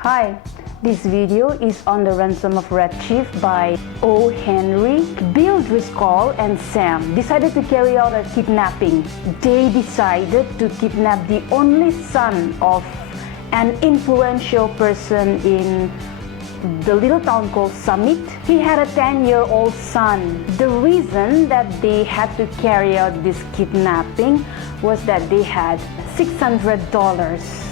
Hi, this video is on the ransom of Red Chief by O. Henry. Bill Driscoll and Sam decided to carry out a kidnapping. They decided to kidnap the only son of an influential person in the little town called Summit. He had a 10-year-old son. The reason that they had to carry out this kidnapping was that they had $600.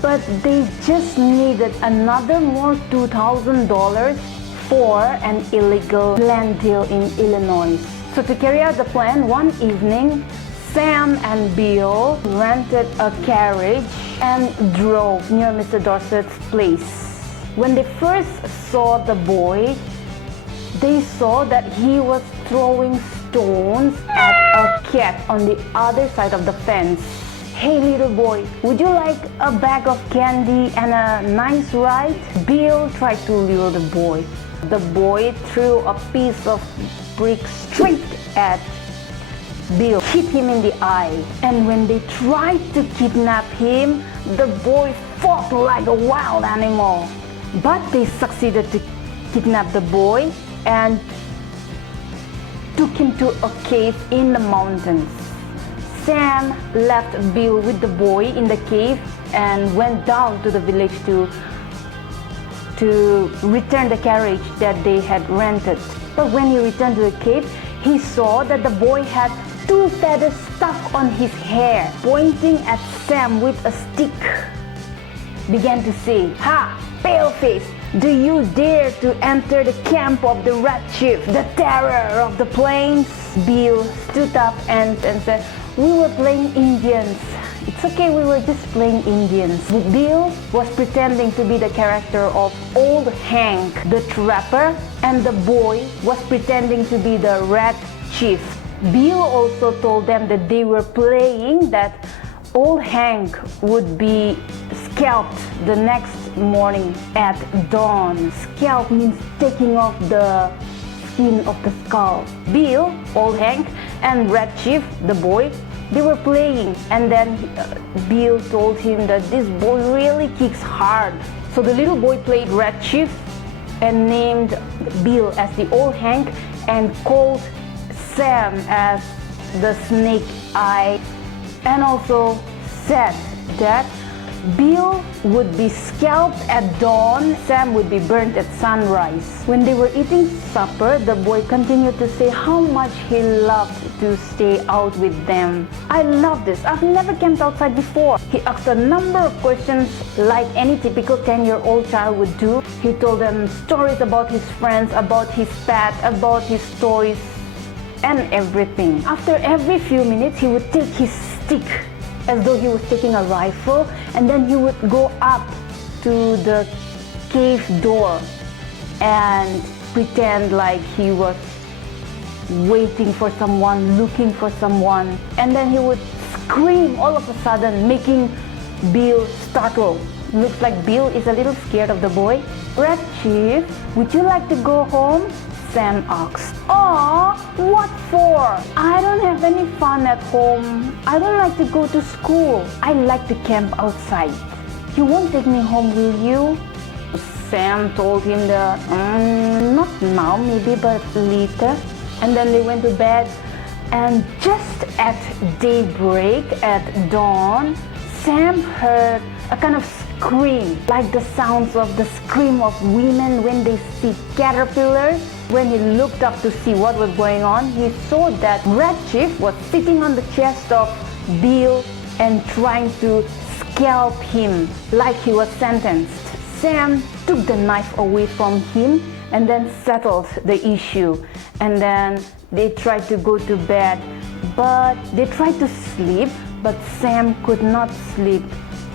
But they just needed another more $2,000 for an illegal land deal in Illinois. So to carry out the plan, one evening, Sam and Bill rented a carriage and drove near Mr. Dorset's place. When they first saw the boy, they saw that he was throwing stones at a cat on the other side of the fence. "Hey little boy, would you like a bag of candy and a nice ride?" Bill tried to lure the boy. The boy threw a piece of brick straight at Bill, hit him in the eye. And when they tried to kidnap him, the boy fought like a wild animal. But they succeeded to kidnap the boy and took him to a cave in the mountains. Sam left Bill with the boy in the cave and went down to the village to return the carriage that they had rented. But when he returned to the cave, he saw that the boy had two feathers stuck on his hair. Pointing at Sam with a stick, began to say, "Ha! Paleface, do you dare to enter the camp of the Red Chief, the terror of the plains?" Bill stood up and said, "We were playing Indians. It's okay, we were just playing Indians." Bill was pretending to be the character of Old Hank, the trapper, and the boy was pretending to be the Red Chief. Bill also told them that they were playing that Old Hank would be scalped the next morning at dawn. Scalp means taking off the skin of the skull. Bill, Old Hank, and Red Chief, the boy, they were playing, and then Bill told him that this boy really kicks hard. So the little boy played Red Chief and named Bill as the Old Hank and called Sam as the Snake Eye, and also said that Bill would be scalped at dawn, Sam would be burnt at sunrise. When they were eating supper, the boy continued to say how much he loved to stay out with them. "I love this. I've never camped outside before." He asked a number of questions like any typical 10-year-old child would do. He told them stories about his friends, about his pet, about his toys, and everything. After every few minutes, he would take his stick as though he was taking a rifle, and then he would go up to the cave door and pretend like he was waiting for someone, looking for someone, and then he would scream all of a sudden, making Bill startle. Looks like Bill is a little scared of the boy. "Red Chief, would you like to go home?" Sam asked. "Aw, what for? I don't have any fun at home. I don't like to go to school. I like to camp outside. You won't take me home, will you?" Sam told him that, "Not now, maybe, but later." And then they went to bed, and just at daybreak, at dawn, Sam heard a kind of scream, like the sounds of the scream of women when they see caterpillars. When he looked up to see what was going on, he saw that Red Chief was sitting on the chest of Bill and trying to scalp him like he was sentenced. Sam took the knife away from him and then settled the issue. And then they tried to go to bed, but they tried to sleep, but Sam could not sleep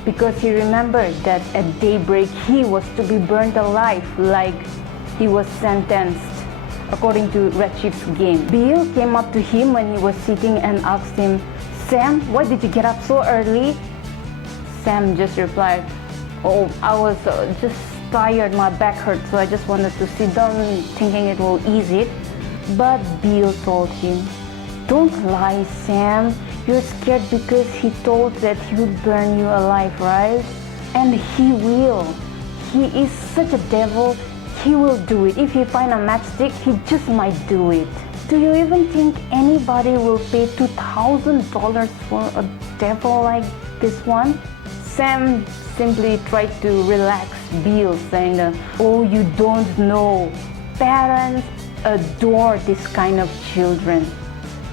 because he remembered that at daybreak he was to be burnt alive like he was sentenced according to Red Chief's game. Bill came up to him when he was sitting and asked him, "Sam, why did you get up so early?" Sam just replied, "Oh, I was just tired, my back hurt, so I just wanted to sit down thinking it will ease it." But Bill told him, "Don't lie, Sam. You're scared because he told that he would burn you alive, right? And he will. he is such a devil, he will do it. If he find a matchstick, he just might do it. Do you even think anybody will pay $2,000 for a devil like this one? Sam simply tried to relax Bill, saying, oh, you don't know. Parents adore this kind of children.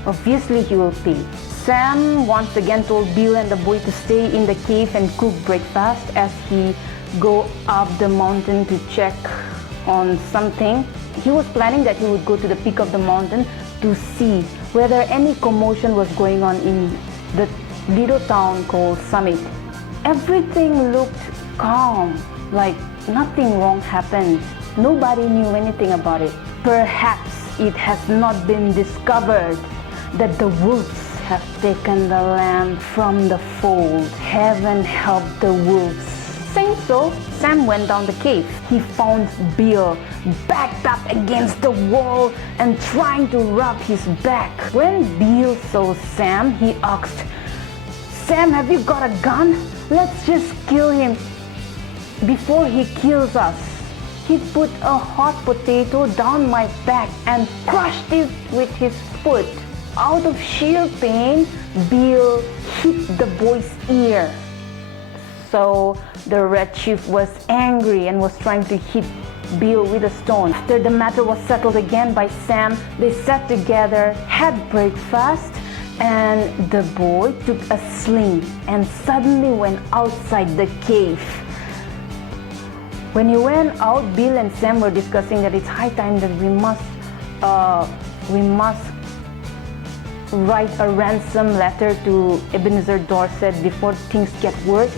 Obviously he will pay. Sam once again told Bill and the boy to stay in the cave and cook breakfast as he go up the mountain to check on something. He was planning that he would go to the peak of the mountain to see whether any commotion was going on in the little town called Summit. Everything looked calm, like nothing wrong happened. Nobody knew anything about it. Perhaps it has not been discovered that the wolves have taken the lamb from the fold. Heaven help the wolves. Saying so, Sam went down the cave. He found Bill backed up against the wall and trying to rub his back. When Bill saw Sam, he asked, Sam, have you got a gun? Let's just kill him before he kills us. He put a hot potato down my back and crushed it with his foot. Out of sheer pain, Bill hit the boy's ear. So the Red Chief was angry and was trying to hit Bill with a stone. After the matter was settled again by Sam, they sat together, had breakfast, and the boy took a sling and suddenly went outside the cave. When he went out, Bill and Sam were discussing that it's high time that we must write a ransom letter to Ebenezer Dorset before things get worse.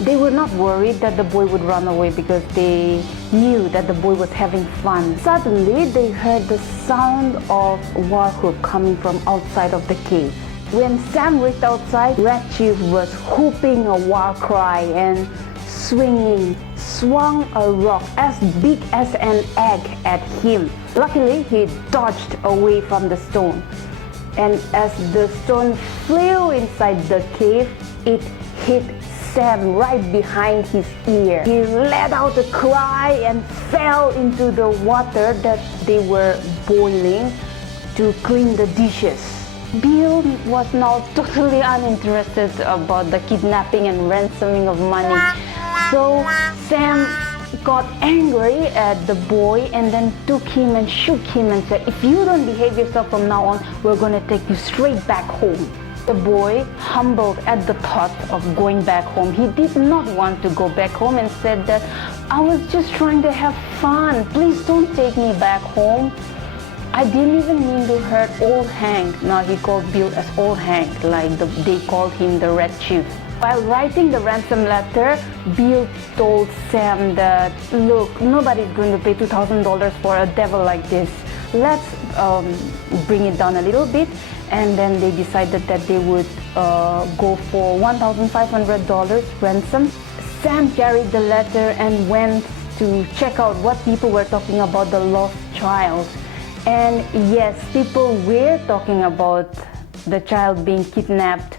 They were not worried that the boy would run away because they knew that the boy was having fun. Suddenly, they heard the sound of war whoop coming from outside of the cave. When Sam reached outside, Red Chief was whooping a war cry and swung a rock as big as an egg at him. Luckily, he dodged away from the stone. And as the stone flew inside the cave, it hit Sam right behind his ear. He let out a cry and fell into the water that they were boiling to clean the dishes. Bill was now totally uninterested about the kidnapping and ransoming of money. So Sam got angry at the boy and then took him and shook him and said, if you don't behave yourself from now on, we're going to take you straight back home. The boy, humbled at the thought of going back home, he did not want to go back home and said that, I was just trying to have fun. Please don't take me back home. I didn't even mean to hurt Old Hank. Now he called Bill as Old Hank, like they called him the Red Chief. While writing the ransom letter, Bill told Sam that, look, nobody's going to pay $2,000 for a devil like this. Let's bring it down a little bit. And then they decided that they would go for $1,500 ransom. Sam carried the letter and went to check out what people were talking about the lost child. And yes, people were talking about the child being kidnapped.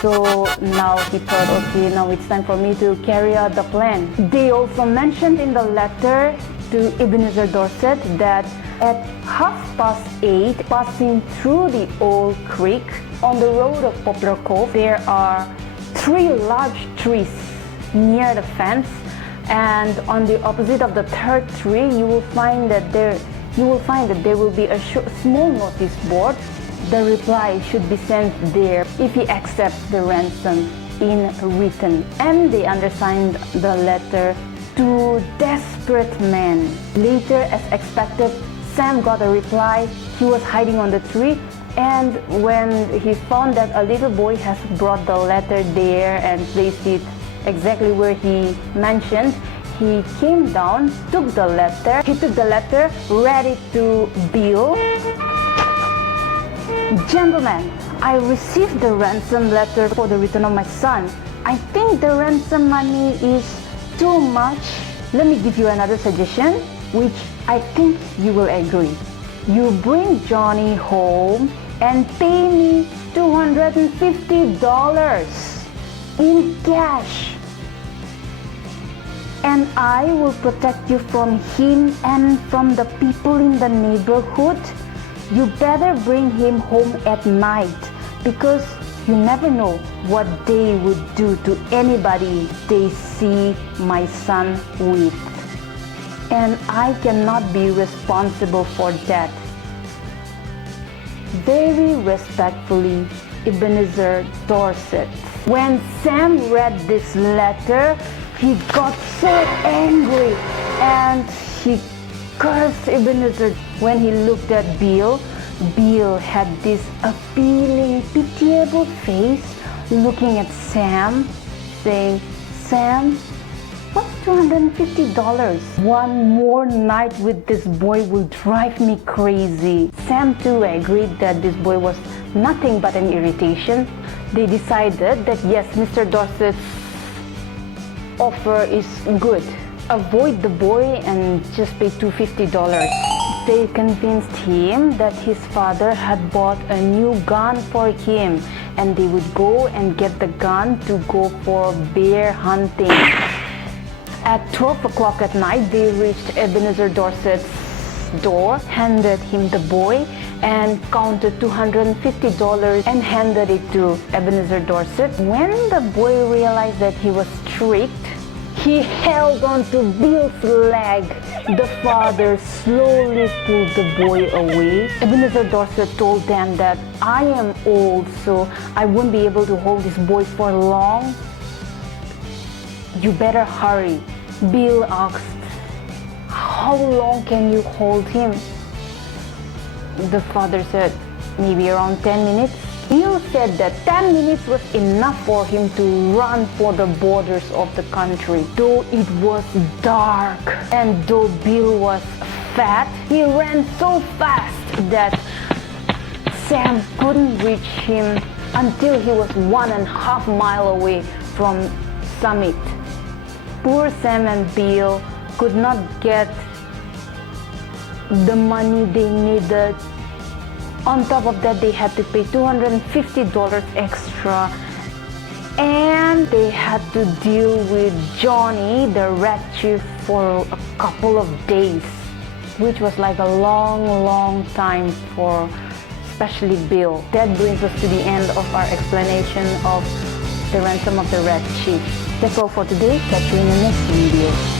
So now he thought, okay, now it's time for me to carry out the plan. They also mentioned in the letter to Ebenezer Dorset that at 8:30, passing through the old creek on the road of Poplar Cove, there are 3 large trees near the fence, and on the opposite of the third tree, you will find that there will be a small notice board. The reply should be sent there if he accepts the ransom in written. And they undersigned the letter to desperate men. Later, as expected, Sam got a reply. He was hiding on the tree, and when he found that a little boy has brought the letter there and placed it exactly where he mentioned, he came down, took the letter. He took the letter, read it to Bill. Gentlemen, I received the ransom letter for the return of my son. I think the ransom money is too much. Let me give you another suggestion, which I think you will agree. You bring Johnny home and pay me $250 in cash. and I will protect you from him and from the people in the neighborhood. You better bring him home at night, because you never know what they would do to anybody they see my son with. And I cannot be responsible for that. Very respectfully, Ebenezer Dorset. When Sam read this letter, he got so angry and he cursed Ebenezer. When he looked at Bill, Bill had this appealing, pitiable face looking at Sam, saying, "Sam, what's $250? One more night with this boy will drive me crazy." Sam too agreed that this boy was nothing but an irritation. They decided that yes, Mr. Dorset's offer is good. Avoid the boy and just pay $250. They convinced him that his father had bought a new gun for him and they would go and get the gun to go for bear hunting. At 12 o'clock at night, they reached Ebenezer Dorset's door, handed him the boy, and counted $250 and handed it to Ebenezer Dorset. When the boy realized that he was tricked, he held on to Bill's leg. The father slowly pulled the boy away. Ebenezer Dorset told them that I am old, so I won't be able to hold this boy for long. You better hurry. Bill asked, "How long can you hold him?" The father said, "Maybe around 10 minutes. Bill said that 10 minutes was enough for him to run for the borders of the country. Though it was dark and though Bill was fat, he ran so fast that Sam couldn't reach him until he was 1.5 miles away from Summit. Poor Sam and Bill could not get the money they needed. On top of that, they had to pay $250 extra, and they had to deal with Johnny, the rat chief, for a couple of days, which was like a long time for especially Bill. That brings us to the end of our explanation of the ransom of the rat chief. That's all for today. Catch you in the next video.